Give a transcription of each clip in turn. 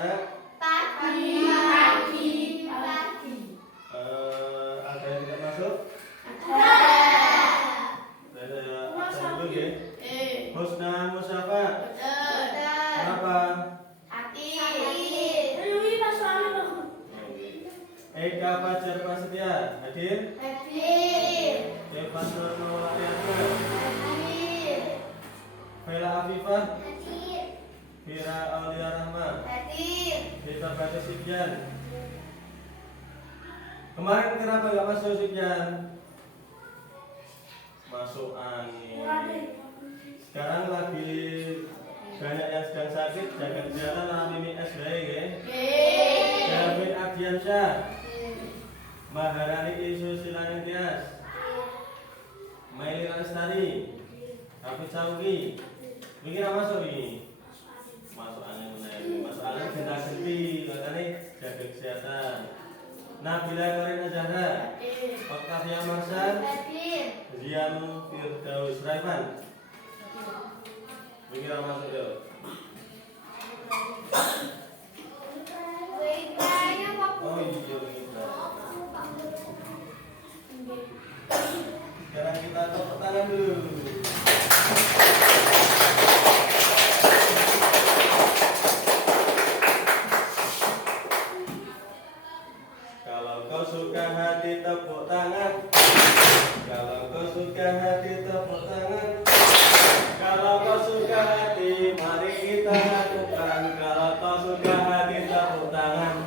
anak-anak? Pagi. Ada yang tidak masuk? Ada. Ada dulu ya. Husna Musafa. Kenapa? Eka Fajar Prasetya hadir? Evan Nur Maulana. Vela Afifah. Fira Aulia Rahma. Kita baca Sibyan. Kemarin kenapa gak masuk Sibyan? Masuk angin. Sekarang lagi banyak yang sedang sakit, jaga kesehatan. Namimi SBY ya. David Adiansyah. Maharani Isu Silani Tias. Maili Lestari. Hafiz Sauki. Mikir apa masuk ini? Masuk angin menaik. Masuk angin genta-genti, makanya jaga kesehatan. Nabila Korina Zahra. Oktavia Marsan. Zianu Firdaus Raiman. Mikir apa masuk yuk? Oh iya. Sekarang kita tepuk tangan dulu. Kalau kau suka hati tepuk tangan. Kalau kau suka hati tepuk tangan. Kalau kau suka hati mari kita lakukan. Kalau kau suka hati tepuk tangan.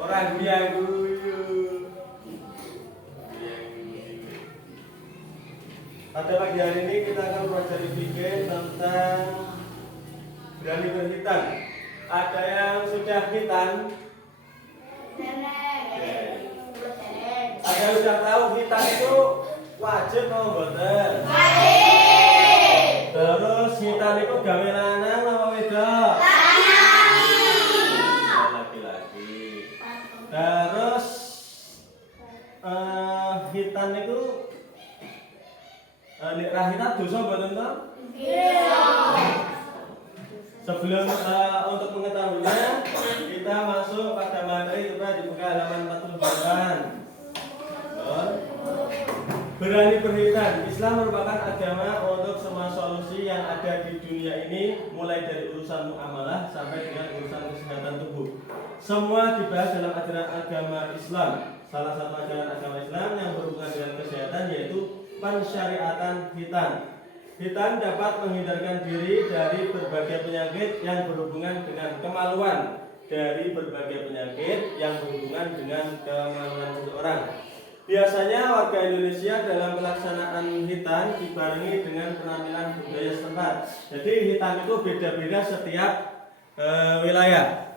Orang dia guyu. Pada pagi hari ini kita akan belajar fikih tentang berani berhitan. Ada yang sudah hitan? Ada yang sudah tahu hitan itu wajib atau boten? Wajib. Terus hitan itu gawe lanang apa wedok? Lanang. Laki-laki. Terus hitan itu nek rahitan dosa mboten to? Sebelum untuk mengetahuinya, kita masuk pada materi. Coba dibuka halaman 48. Berani berhitan. Islam merupakan agama untuk semua solusi yang ada di dunia ini, mulai dari urusan muamalah sampai dengan urusan kesehatan tubuh. Semua dibahas dalam ajaran agama Islam. Salah satu ajaran agama Islam yang berhubungan dengan kesehatan yaitu pensyariatan hitan. Hitan dapat menghindarkan diri dari berbagai penyakit yang berhubungan dengan kemaluan, dari berbagai penyakit yang berhubungan dengan kemaluan seseorang. Biasanya warga Indonesia dalam pelaksanaan hitan dibarengi dengan penampilan budaya setempat. Jadi hitan itu beda-beda setiap wilayah.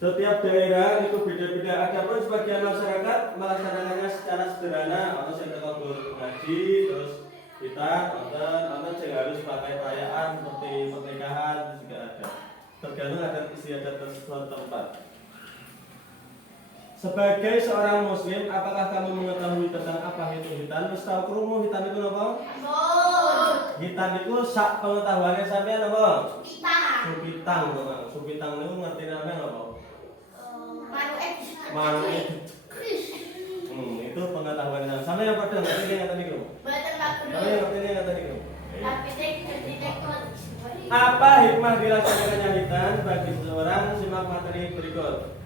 Setiap daerah itu beda-beda. Adapun sebagian masyarakat melaksanakannya secara sederhana, atau saya tegur ngaji, terus kita nonton yang harus pakai perayaan seperti pernikahan juga ada. Tergantung adat istiadat setempat. Sebagai seorang muslim, apakah kamu mengetahui tentang apa itu hitan? Wis tau krungu hitan itu apa? Hitan itu sak pengetahuannya sampean apa? Supitang, Bang. Supitang niku ngerti namanya apa? Manuk. Itu pengetahuan yang sama yang pada ngerti yang tadi itu. Kalau yang ngerti yang tadi itu. Apa hikmah dilaksanakannya hitan bagi seseorang? Simak materi berikut.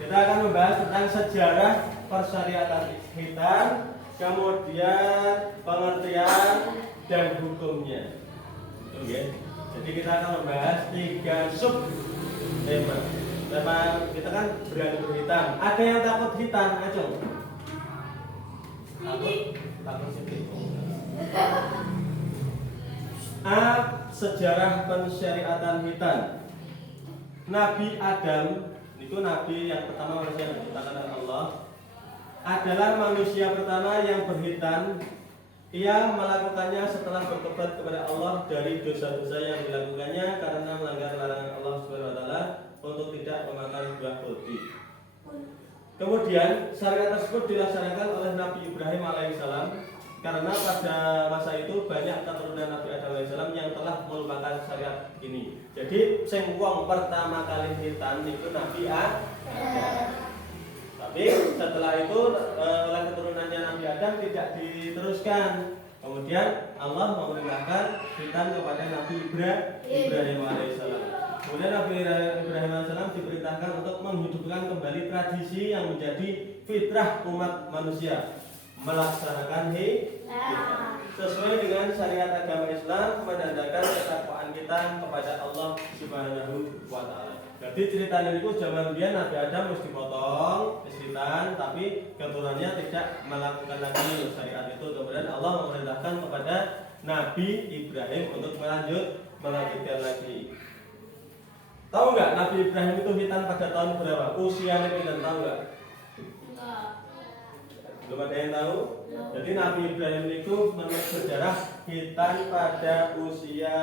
Kita akan membahas tentang sejarah persyariatan hitan, kemudian pengertian dan hukumnya. Oke. Jadi kita akan membahas 3 sub tema. Tema kita kan berani berhitan. Ada yang takut hitan, ayo. Takut sedikit. Sejarah pensyariatan hitan. Nabi Adam itu nabi yang pertama manusia yang diciptakan oleh Allah, adalah manusia pertama yang berhitan. Ia melakukannya setelah bertobat kepada Allah dari dosa-dosa yang dilakukannya karena melanggar larangan Allah Subhanahu wa taala untuk tidak memakan buah kulti. Kemudian syariat tersebut dilaksanakan oleh Nabi Ibrahim alaihissalam karena pada masa itu banyak keturunan Nabi Adam AS yang telah melupakan syariat ini. Jadi sing wong pertama kali hitan itu Nabi Adam. Tapi setelah itu oleh keturunannya Nabi Adam tidak diteruskan. Kemudian Allah memerintahkan hitan kepada Nabi Ibrahim alaihissalam. Kemudian Nabi Ibrahim alaihissalam diperintahkan untuk menghidupkan kembali tradisi yang menjadi fitrah umat manusia, melaksanakan hitan sesuai dengan syariat agama Islam, menandakan ketakwaan kita kepada Allah Subhanahu wa Ta'ala. Jadi ceritanya itu zaman dia Nabi Adam mesti dipotong, hitan, tapi keturunannya tidak melakukan lagi syariat itu. Kemudian Allah memerintahkan kepada Nabi Ibrahim untuk melanjutkan lagi. Tahu nggak Nabi Ibrahim itu hitan pada tahun berapa? Usianya kita tahu nggak? Belum ada yang tahu? Jadi Nabi Ibrahim itu menurut sejarah hitan pada usia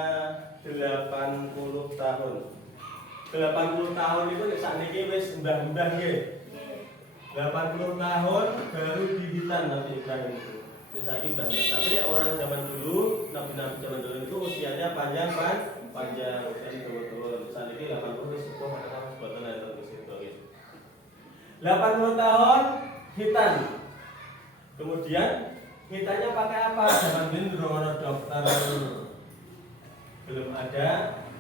80 tahun. 80 tahun itu saat ini wis mbah-mbah nggih. 80 tahun baru dihitan Nabi Ibrahim itu. Saiki mbah. Tapi orang zaman dulu, nabi-nabi zaman dulu itu usianya panjang usia tua-tua. Saat ini 80 wis sepuh ana boten enten wis itu. 80 tahun hitan. Kemudian hitannya pakai apa? Zaman dulu belum ada dokter, belum ada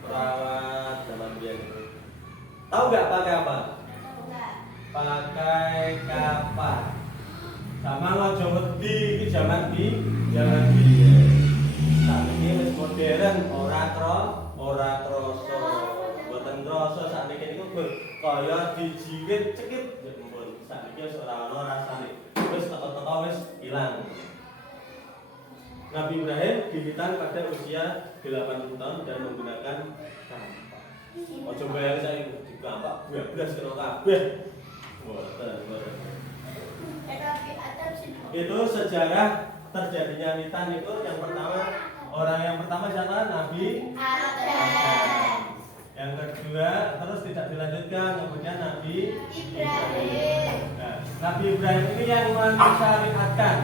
perawat zaman dulu. Tahu nggak pakai apa? Pakai kapas. Sama ngojo wedi iki zaman di. Saat ini wis modern, ora kroso. Mboten kroso saat ini niku kaya dijigit cekit ya ampun. Saat ini wis ora ana rasane. Wis teko-teko wis ilang. Nabi Ibrahim dihitan pada usia 80 tahun dan menggunakan kampak. Ojo bayang saya di kampak 12 kilo kabeh. Mboten. Itu sejarah terjadinya hitan itu yang pertama, orang yang pertama siapa? Nabi Adam. Yang kedua terus tidak dilanjutkan, kemudian Nabi Ibrahim. Nah, Nabi Ibrahim ini yang mensyariatkan.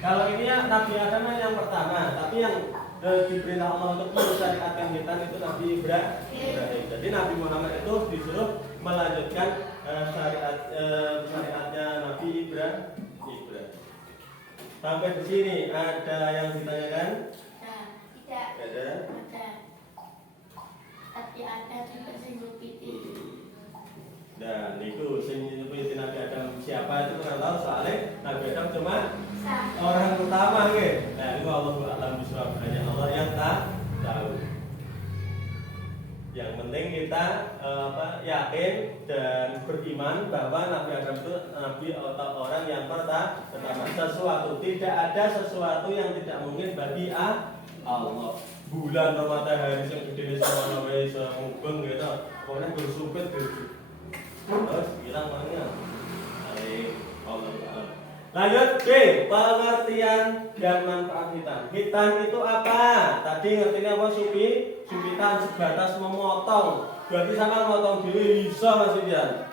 Kalau ini ya Nabi Adam yang pertama, tapi yang diperintah Allah untuk mensyariatkan hitan itu Nabi Ibrahim. Jadi Nabi Muhammad itu disuruh melanjutkan syariatnya Nabi Ibrahim. Sampai di sini ada yang ditanyakan? Tidak. Ada. Tapi ada juga singupiti. Dan itu singupiti Nabi Adam siapa itu kan tahu, soalnya Nabi Adam cuma orang utama nggih. Nah, itu Allah alam bisawab, hanya Allah yang tahu. Yang penting kita yakin dan beriman bahwa Nabi Adam itu nabi atau orang yang pertama. Sesuatu tidak ada sesuatu yang tidak mungkin bagi Allah. Bulan matahari yang gede sama nabi semubeng gitu. Pokoknya bersupit gitu. Terus bilang makanya. Allah. Lanjut B, pengertian dan manfaat hitan. Hitan itu apa? Tadi ngertinya apa? Supitan sebatas memotong. Berarti sama memotong diri bisa maksudnya.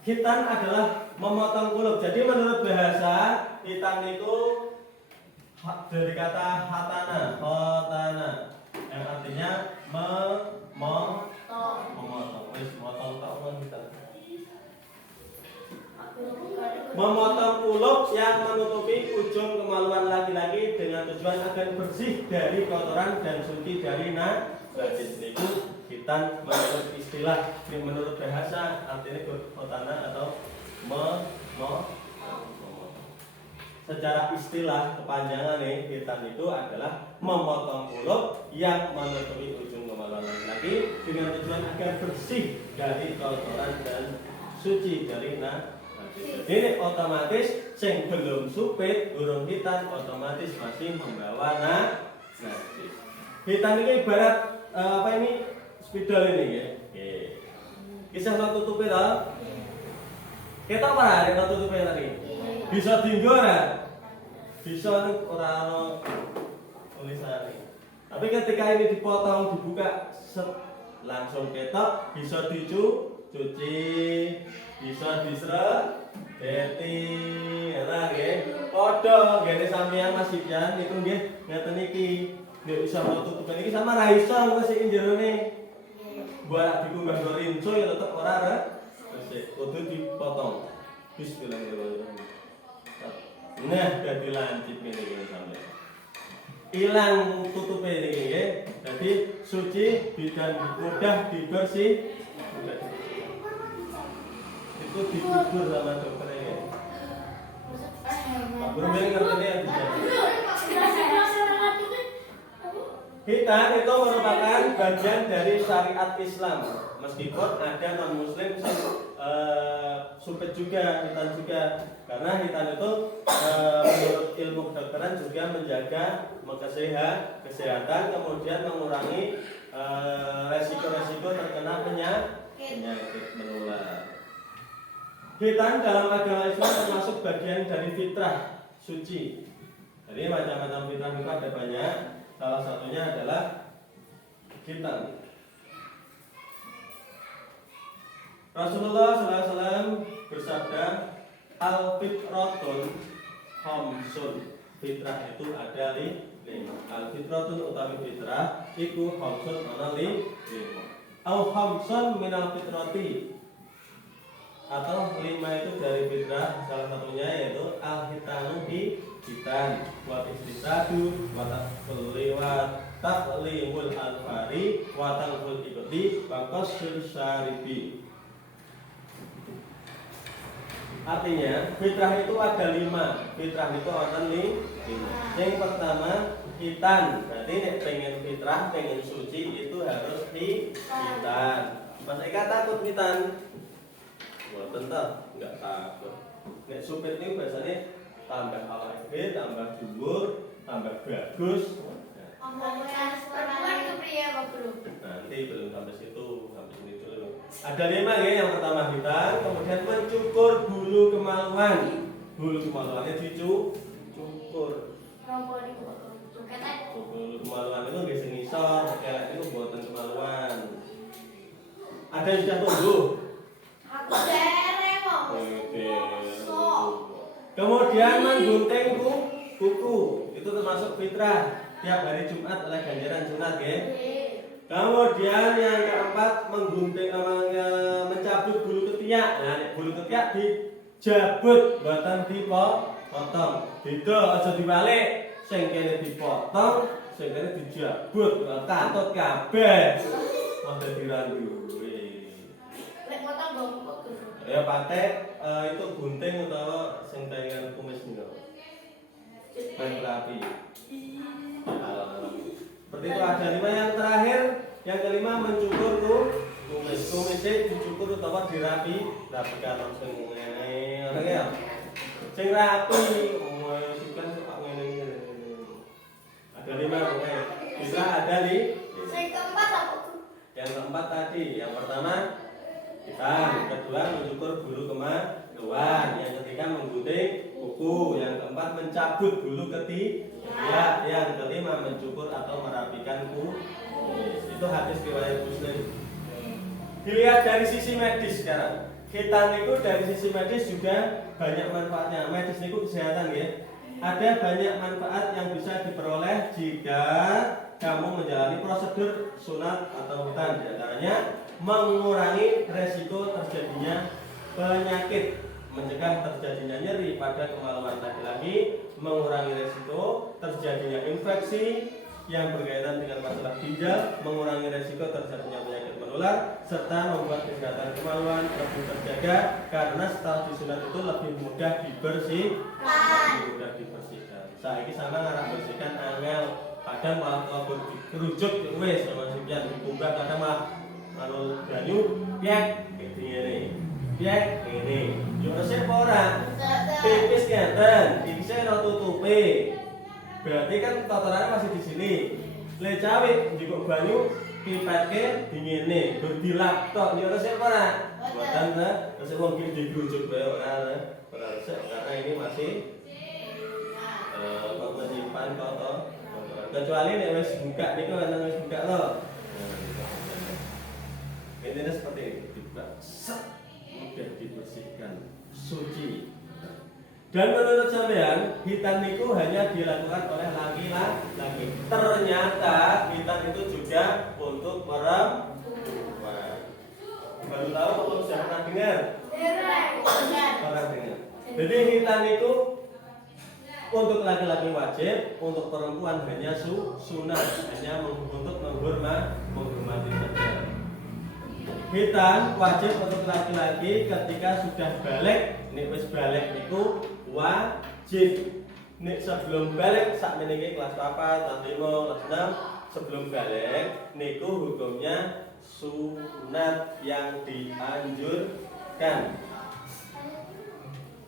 Hitan adalah memotong kulit. Jadi menurut bahasa hitan itu dari kata hatana, yang artinya memotong. Wis motong tak hitan. Memotong kuluk yang menutupi ujung kemaluan laki-laki dengan tujuan agar bersih dari kotoran dan suci dari najis. Itu hitan menurut istilah, menurut bahasa artinya kotana atau secara istilah kepanjangan hitan itu adalah memotong kuluk yang menutupi ujung kemaluan laki-laki dengan tujuan agar bersih dari kotoran dan suci dari najis. Ini otomatis sing belum supit, burung hitan otomatis masih membawa najis. Hitan ini ibarat spidol ini ya. Kisah no tutupi toh. Kita apa no tutupi tadi? Bisa dienggo ora? Bisa ora ono tulisane. Tapi ketika ini dipotong, dibuka langsung ketok, bisa dicuci, bisa diserep. Deti, enak nggih. Padha ngene sampeyan Mas Sibyan itu nggih ngeten iki. Nggih bisa tutup iki sama ra iso engko sik jerone. Buat dikunggah do rinso ya tetep ora re. Resik kudu dipotong. Bismillahirrahmanirrahim. Nah, dadi lancip ngene iki sampeyan. Ilang tutupe iki nggih. Dadi suci dan mudah dibersih. Itu dikubur sama dokternya ya. Pak Guru ini ngerti ya bisa. Hitan itu merupakan bagian dari syariat Islam. Meskipun ada non Muslim sumpit juga, hitan juga. Karena hitan itu menurut ilmu kedokteran juga menjaga kesehatan, kemudian mengurangi resiko-resiko terkena penyakit menular. Hitan dalam agama Islam termasuk bagian dari fitrah suci. Jadi macam-macam fitrah itu ada banyak. Salah satunya adalah hitan. Rasulullah SAW bersabda, al-fitratun khamsun. Fitrah itu ada lima. Al-fitratun utawi fitrah iku khamsun ana lima. Au khamsun minal fitrati, atau 5 itu dari fitrah. Salah satunya yaitu al-hitanu hitan, wa istisadu, wa taqlimul al-fari, wa taqul ibti, wa qasr syaribi. Artinya fitrah itu ada 5. Fitrah itu ada 5. Yang pertama hitan. Berarti nek pengen fitrah, pengen suci itu harus hitan. Mas Eka takut hitan? Mboten ta, enggak takut. Nek supir niku biasanya tambah awake, tambah dhuwur, tambah bagus. Perempuan itu pria Pak Guru. Nanti belum sampai situ, sampai sini dulu. Ada 5 ya, yang pertama hitam, kemudian mencukur bulu kemaluan. Bulu kemaluannya dicukur. Perempuan itu Pak Guru. Cuketan. Bulu kemaluan itu nggih sing ngisor, kelek itu mboten kemaluan. Ada yang sudah tumbuh. Aku dereng kok. Kemudian menggunting kuku, itu termasuk fitrah. Tiap hari Jumat oleh ganjaran sunat ya. Kemudian yang keempat menggunting mencabut bulu ketiak. Nah, bulu ketiak dijabut, buatan dipotong. Beda aja dibalik. Sing kene dipotong, sing kene dijabut, katut kabeh. Ada dirandu. Lek potong gak Pak Guru. Ya pakai itu gunting atau sing tayangan kumis niku. Main rapi. Seperti itu ada 5. Yang terakhir, yang kelima mencukur kumis. Kumisnya dicukur atau dirapikan sing ngene. Ora ya? Sing rapi, bukan kok ngene. Ada 5 pokoknya. Bisa ada Sing keempat apa? Yang keempat tadi, yang pertama hitam, kedua mencukur bulu kemaluan, yang ketiga menggunting kuku, yang keempat mencabut bulu ketiak, yang kelima mencukur atau merapikan kumis. Itu hadis riwayat Muslim. Dilihat dari sisi medis sekarang. Hitan itu dari sisi medis juga banyak manfaatnya. Medis itu kesehatan ya. Ada banyak manfaat yang bisa diperoleh jika kamu menjalani prosedur sunat atau hitan. Di antaranya mengurangi resiko terjadinya penyakit, mencegah terjadinya nyeri pada kemaluan laki-laki, mengurangi resiko terjadinya infeksi yang berkaitan dengan masalah ginjal, mengurangi resiko terjadinya penyakit menular, serta membuat kesehatan kemaluan lebih terjaga karena setelah disunat itu lebih mudah dibersihkan. Saiki sama ngarah bersihkan angel, kadang malah kalau dikerucut wes sama Sibyan dikumbah, kadang malah kalau banyu piak ngene. Piak ngene. Yo resep ora. Pipis ngeten, iki saya ora tutupe. Berarti kan kotorannya masih di sini. Le cawe njikuk banyu pipetke dingene, gur dilap tok. Yo resep ora. Boten ta, resep wong iki digrujuk bae ora. Ora resep karena ini masih kok menyimpan kotor. Kecuali nek wis buka niku ana wis buka lho. Intinya seperti itu, mudah dibersihkan, suci. Dan menurut sampean, hitan itu hanya dilakukan oleh laki-laki. Ternyata hitan itu juga untuk perempuan. Baru tahu atau sudah pernah dengar? Pernah dengar. Jadi hitan itu untuk laki-laki wajib, untuk perempuan hanya sunat, hanya untuk menghormati saja. Hitan wajib untuk laki-laki ketika sudah balik. Nek wis balik itu wajib. Nek sebelum balik sak meniki kelas 4, kelas 5, kelas 6, sebelum balik niku hukumnya sunat yang dianjurkan.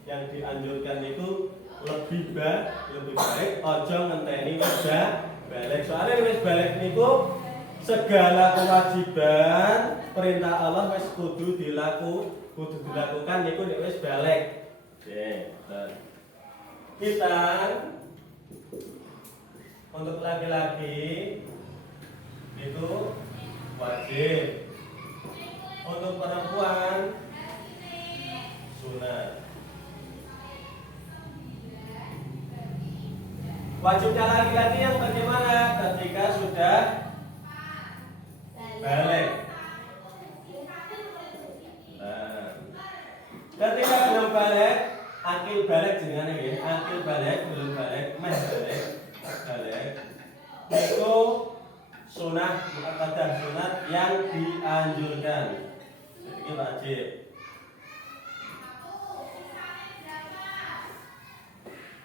Yang dianjurkan itu lebih baik ojo ngenteni wis balik. Soalnya wis balik niku segala kewajiban perintah Allah wis kudu dilakukan niku nek wis balik. Hitan untuk laki-laki itu wajib. Untuk perempuan sunat. Wajibnya laki-laki yang bagaimana ketika sudah balik? Ketika belum balik, akil balik jenengan ya, akil balik belum balik, balik. Itu sunah muakkadah, sunat yang dianjurkan. Jadi wajib.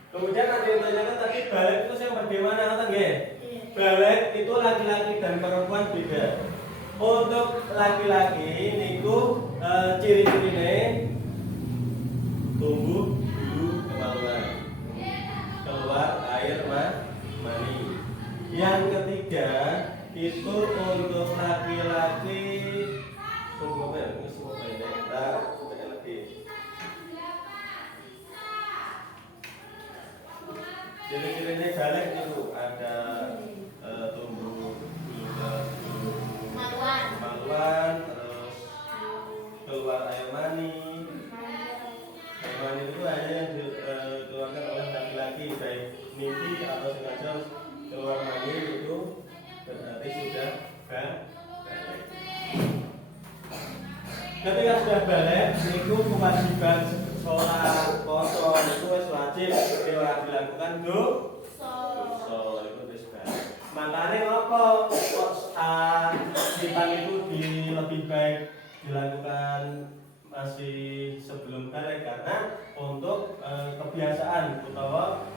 Kemudian ada yang tanyakan tadi balik itu yang bagaimana kan nggih? Balik itu laki-laki dan perempuan beda. Untuk laki-laki niku ciri-cirine tumbuh bulu kemaluan, keluar air mani. Yang ketiga itu untuk laki-laki tumbuh ciri-cirinya balik itu ada tumbuh bulu kemaluan, terus keluar air mani. Air mani itu hanya yang dikeluarkan oleh laki-laki, baik mimpi atau sengaja keluar mani itu berarti sudah balik. Ketika sudah balik, itu kewajiban sholat, poso itu wajib dilakukan dosa itu wis balik. Makanya apa hitan itu lebih baik dilakukan masih sebelum balik karena untuk kebiasaan utawa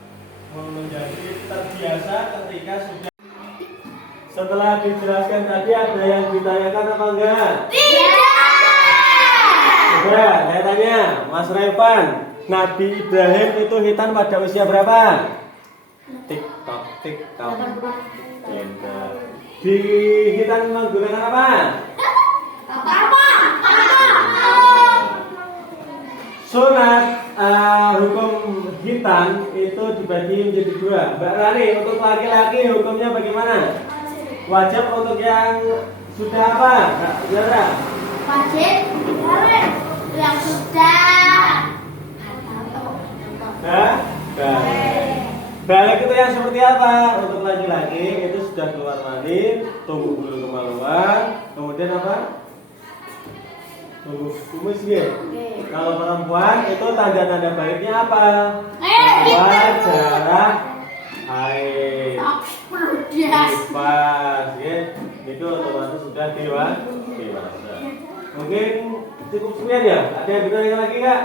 menjadi terbiasa ketika sudah. Setelah dijelaskan tadi ada yang ditanyakan apa enggak? Tidak. Saya tanya, Mas Revan, Nabi Ibrahim itu hitan pada usia berapa? Tik-tok. Di hitan menggunakan apa? Sunat hukum hitan itu dibagi menjadi dua. Mbak Rani, untuk laki-laki hukumnya bagaimana? Wajib untuk yang sudah apa? Zara? Wajib yang sudah balik itu yang seperti apa? Untuk laki-laki itu sudah keluar mani, tumbuh bulu kemaluan, kemudian apa? Tumbuh kumis ya. Kalau perempuan itu tanda-tanda baiknya apa? Keluar darah haid, nifas, ya. Itu otomatis sudah dewasa. Mungkin cukup sekian ya? Ada yang bertanya lagi nggak?